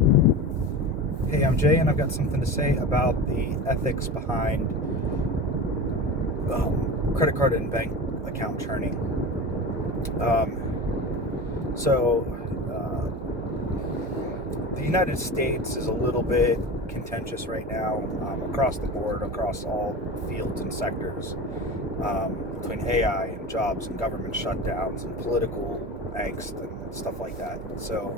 Hey, I'm Jay, and I've got something to say about the ethics behind credit card and bank account churning. So, the United States is a little bit contentious right now, across the board, across all fields and sectors, between AI and jobs and government shutdowns and political angst and stuff like that. So,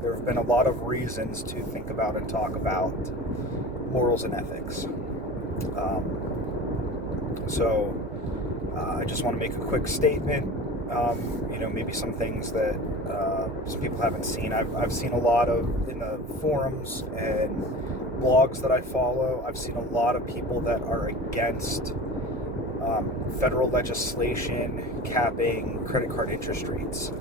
there have been a lot of reasons to think about and talk about morals and ethics. I just want to make a quick statement. Maybe some things that some people haven't seen. I've seen a lot of in the forums and blogs that I follow. I've seen a lot of people that are against federal legislation capping credit card interest rates.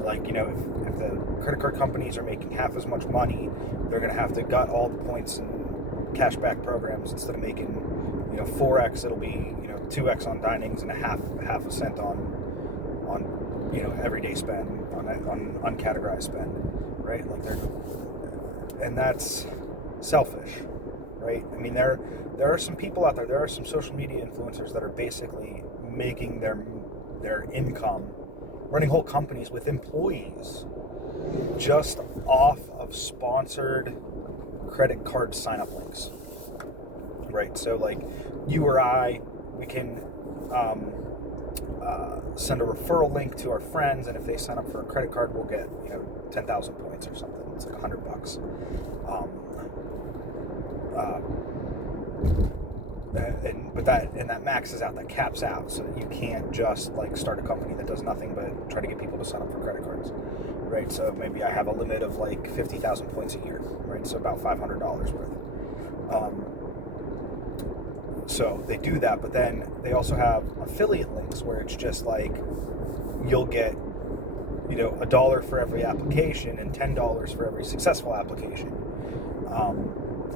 Like, if the credit card companies are making half as much money, they're going to have to gut all the points and cashback programs. Instead of making 4x, it'll be 2x on dinings and a half a cent on everyday spend, on uncategorized spend, right? And that's selfish, right? I mean, there are some people out there. There are some social media influencers that are basically making their income, running whole companies with employees, just off of sponsored credit card sign-up links, right? So, like, you or I, we can send a referral link to our friends, and if they sign up for a credit card, we'll get 10,000 points or something. It's like $100. That maxes out, that caps out, so that you can't just like start a company that does nothing but try to get people to sign up for credit cards, right? So maybe I have a limit of like 50,000 points a year, right? So about $500 worth. So they do that, but then they also have affiliate links where it's just like you'll get $1 for every application and $10 for every successful application,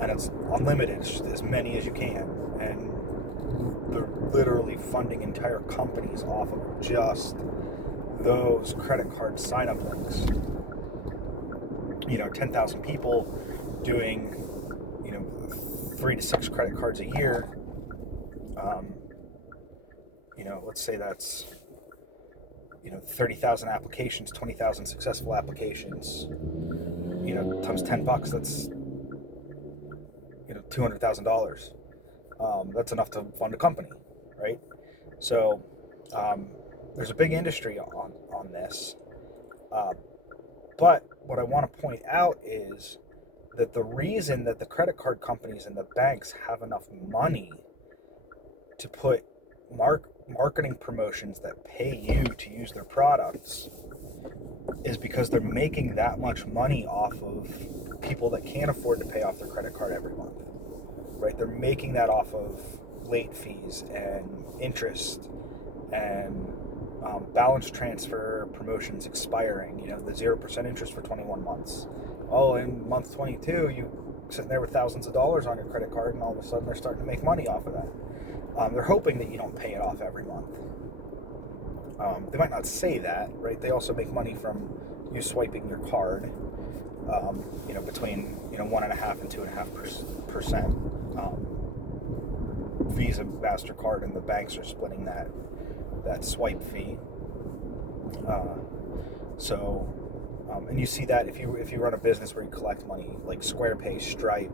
and it's unlimited. It's just as many as you can, and they're literally funding entire companies off of just those credit card sign-up links. 10,000 people doing 3 to 6 credit cards a year. Let's say that's 30,000 applications, 20,000 successful applications. Times $10, that's $200,000. That's enough to fund a company, right? So there's a big industry on this. But what I want to point out is that the reason that the credit card companies and the banks have enough money to put marketing promotions that pay you to use their products is because they're making that much money off of people that can't afford to pay off their credit card every month, right? They're making that off of late fees and interest and balance transfer promotions expiring, the 0% interest for 21 months. Oh, in month 22, you sitting there with thousands of dollars on your credit card, and all of a sudden they're starting to make money off of that. They're hoping that you don't pay it off every month. They might not say that, right? They also make money from you swiping your card, between 1.5% and 2.5%. Visa, MasterCard, and the banks are splitting that swipe fee. And you see that if you run a business where you collect money, like Square, Stripe,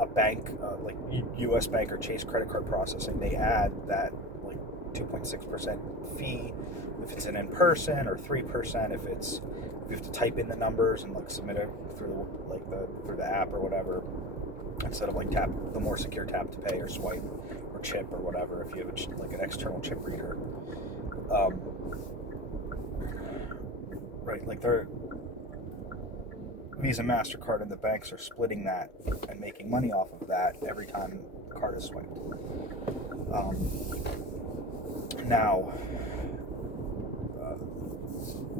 a bank like U.S. Bank or Chase credit card processing, they add that like 2.6% fee if it's an in-person, or 3% if you have to type in the numbers and like submit it through the app or whatever, instead of like the more secure tap to pay or swipe or chip or whatever, if you have like an external chip reader. Right, like they're Visa, MasterCard, and the banks are splitting that and making money off of that every time the card is swiped. Now,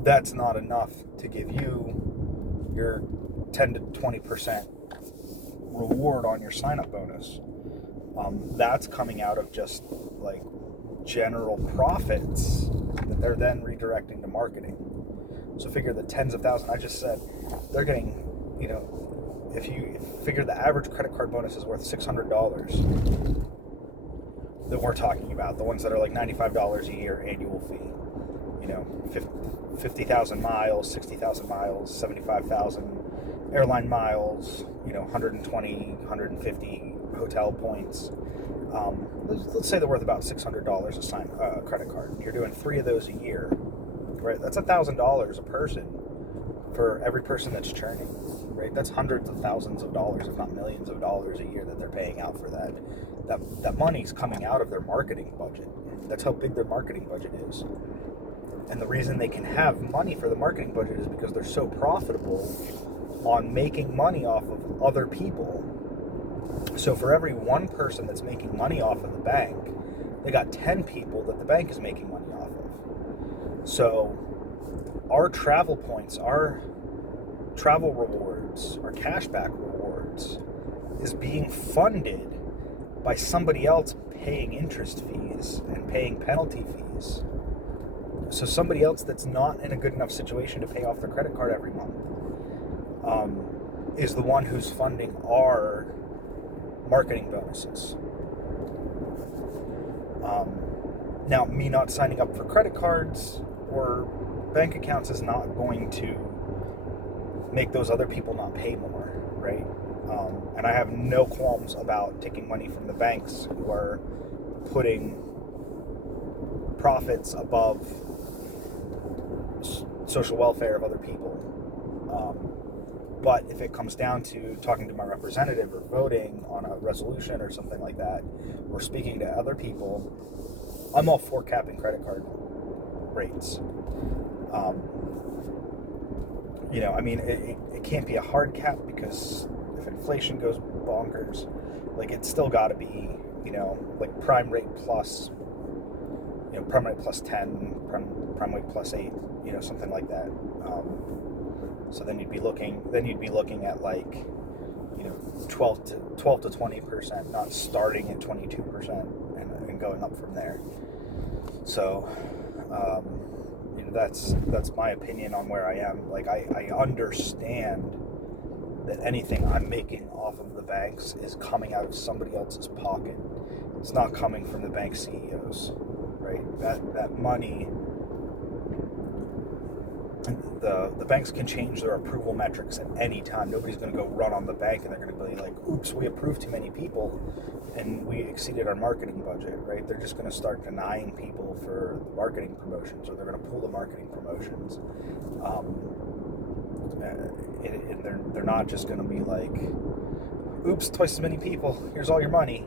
that's not enough to give you your 10 to 20% reward on your sign-up bonus. That's coming out of just like general profits that that they're then redirecting to marketing. So figure the tens of thousands. I just said they're getting, if you figure the average credit card bonus is worth $600, that we're talking about, the ones that are like $95 a year annual fee, 50,000 miles, 60,000 miles, 75,000 airline miles, 120, 150 hotel points. Let's say they're worth about $600 a credit card. You're doing 3 of those a year, right? That's $1,000 a person for every person that's churning, right? That's hundreds of thousands of dollars, if not millions of dollars a year that they're paying out for that. That money's coming out of their marketing budget. That's how big their marketing budget is. And the reason they can have money for the marketing budget is because they're so profitable on making money off of other people. So for every one person that's making money off of the bank, they got 10 people that the bank is making money off of. So our travel points, our travel rewards, our cashback rewards is being funded by somebody else paying interest fees and paying penalty fees. So somebody else that's not in a good enough situation to pay off their credit card every month is the one who's funding our marketing bonuses. Now, me not signing up for credit cards or bank accounts is not going to make those other people not pay more, right? And I have no qualms about taking money from the banks who are putting profits above social welfare of other people. But if it comes down to talking to my representative or voting on a resolution or something like that, or speaking to other people, I'm all for capping credit card rates. It can't be a hard cap because if inflation goes bonkers, like it's still got to be, like prime rate plus, prime rate plus 10, prime rate plus 8, something like that. So then you'd be looking at like, 12 to 20%, not starting at 22% and going up from there. So, that's my opinion on where I am. Like I understand that anything I'm making off of the banks is coming out of somebody else's pocket. It's not coming from the bank CEOs, right? That money. The banks can change their approval metrics at any time. Nobody's going to go run on the bank and they're going to be like, oops, we approved too many people and we exceeded our marketing budget, right? They're just going to start denying people for the marketing promotions, or they're going to pull the marketing promotions. And they're not just going to be like, oops, twice as many people, here's all your money.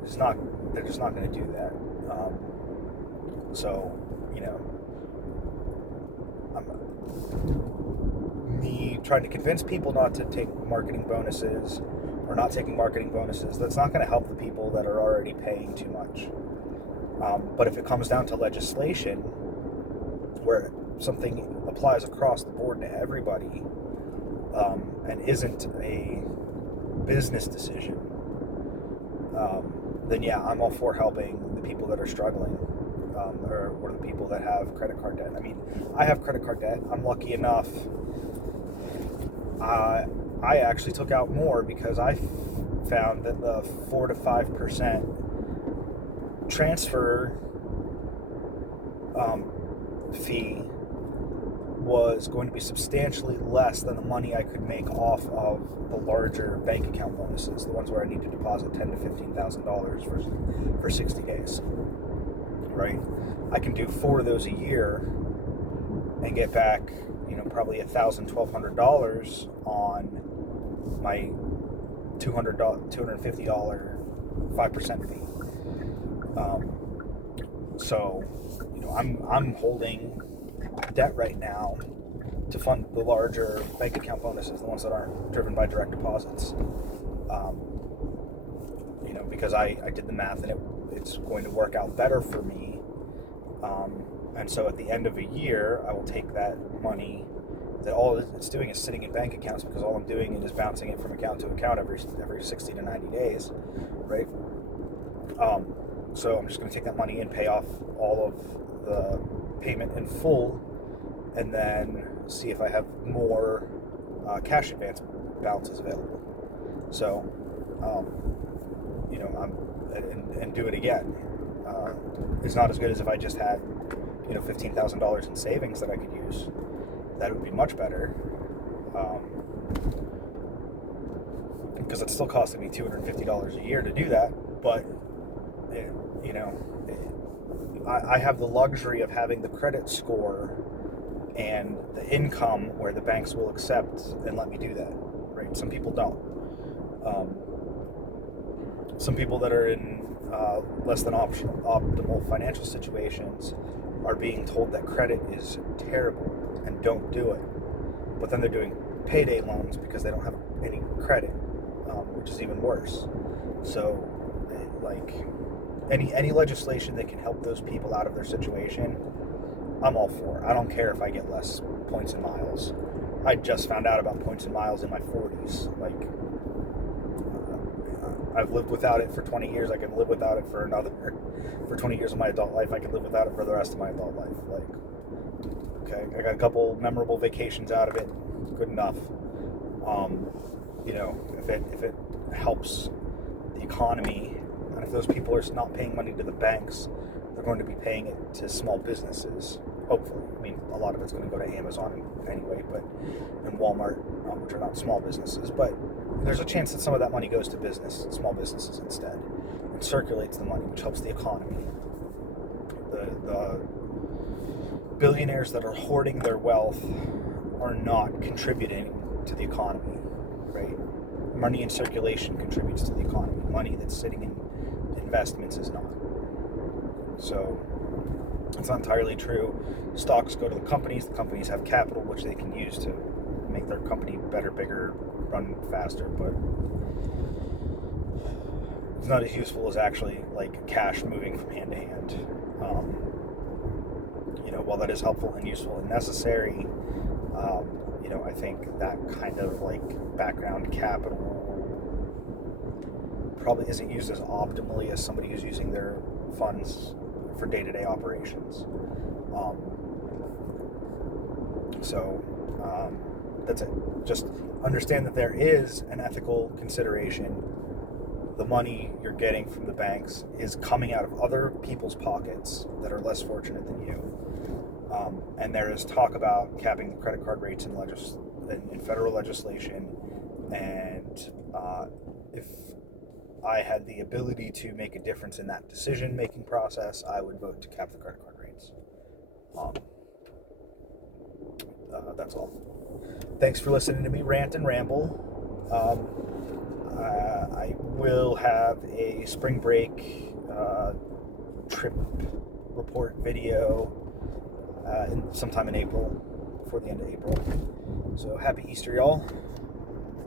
They're just not going to do that. Me trying to convince people not to take marketing bonuses or not taking marketing bonuses, that's not going to help the people that are already paying too much. But if it comes down to legislation where something applies across the board to everybody and isn't a business decision, then yeah, I'm all for helping the people that are struggling. Or the people that have credit card debt. I mean, I have credit card debt. I'm lucky enough. I actually took out more because I found that the 4 to 5% transfer fee was going to be substantially less than the money I could make off of the larger bank account bonuses, the ones where I need to deposit $10,000 to $15,000 for 60 days. Right? I can do 4 of those a year and get back, probably $1,000, $1,200 on my $250 5% fee. So, I'm holding debt right now to fund the larger bank account bonuses, the ones that aren't driven by direct deposits. Because I did the math and it's going to work out better for me. And so at the end of a year, I will take that money that all it's doing is sitting in bank accounts, because all I'm doing is bouncing it from account to account every 60 to 90 days, right? So I'm just going to take that money and pay off all of the payment in full, and then see if I have more cash advance balances available. So, and do it again. It's not as good as if I just had, $15,000 in savings that I could use. That would be much better. Because it's still costing me $250 a year to do that, but I have the luxury of having the credit score and the income where the banks will accept and let me do that, right? Some people don't. Some people that are in less than optimal financial situations are being told that credit is terrible and don't do it. But then they're doing payday loans because they don't have any credit, which is even worse. So, any legislation that can help those people out of their situation, I'm all for. I don't care if I get less points and miles. I just found out about points and miles in my 40s. I've lived without it for 20 years. I can live without it for 20 years of my adult life. I can live without it for the rest of my adult life. Okay, I got a couple memorable vacations out of it. Good enough. If it helps the economy, and if those people are not paying money to the banks, they're going to be paying it to small businesses. Hopefully. I mean, a lot of it's going to go to Amazon anyway, and Walmart, which are not small businesses. But there's a chance that some of that money goes to small businesses instead, and circulates the money, which helps the economy. The billionaires that are hoarding their wealth are not contributing to the economy, right? Money in circulation contributes to the economy. Money that's sitting in investments is not. So it's not entirely true. Stocks go to the companies have capital which they can use to make their company better, bigger, run faster, but it's not as useful as actually cash moving from hand to hand. While that is helpful and useful and necessary, I think that kind of background capital probably isn't used as optimally as somebody who's using their funds for day-to-day operations. That's it. Just understand that there is an ethical consideration. The money you're getting from the banks is coming out of other people's pockets that are less fortunate than you. And there is talk about capping the credit card rates in federal legislation. And if I had the ability to make a difference in that decision-making process, I would vote to cap the credit card rates. That's all. Thanks for listening to me rant and ramble. I will have a spring break trip report video sometime in April, before the end of April. So happy Easter, y'all.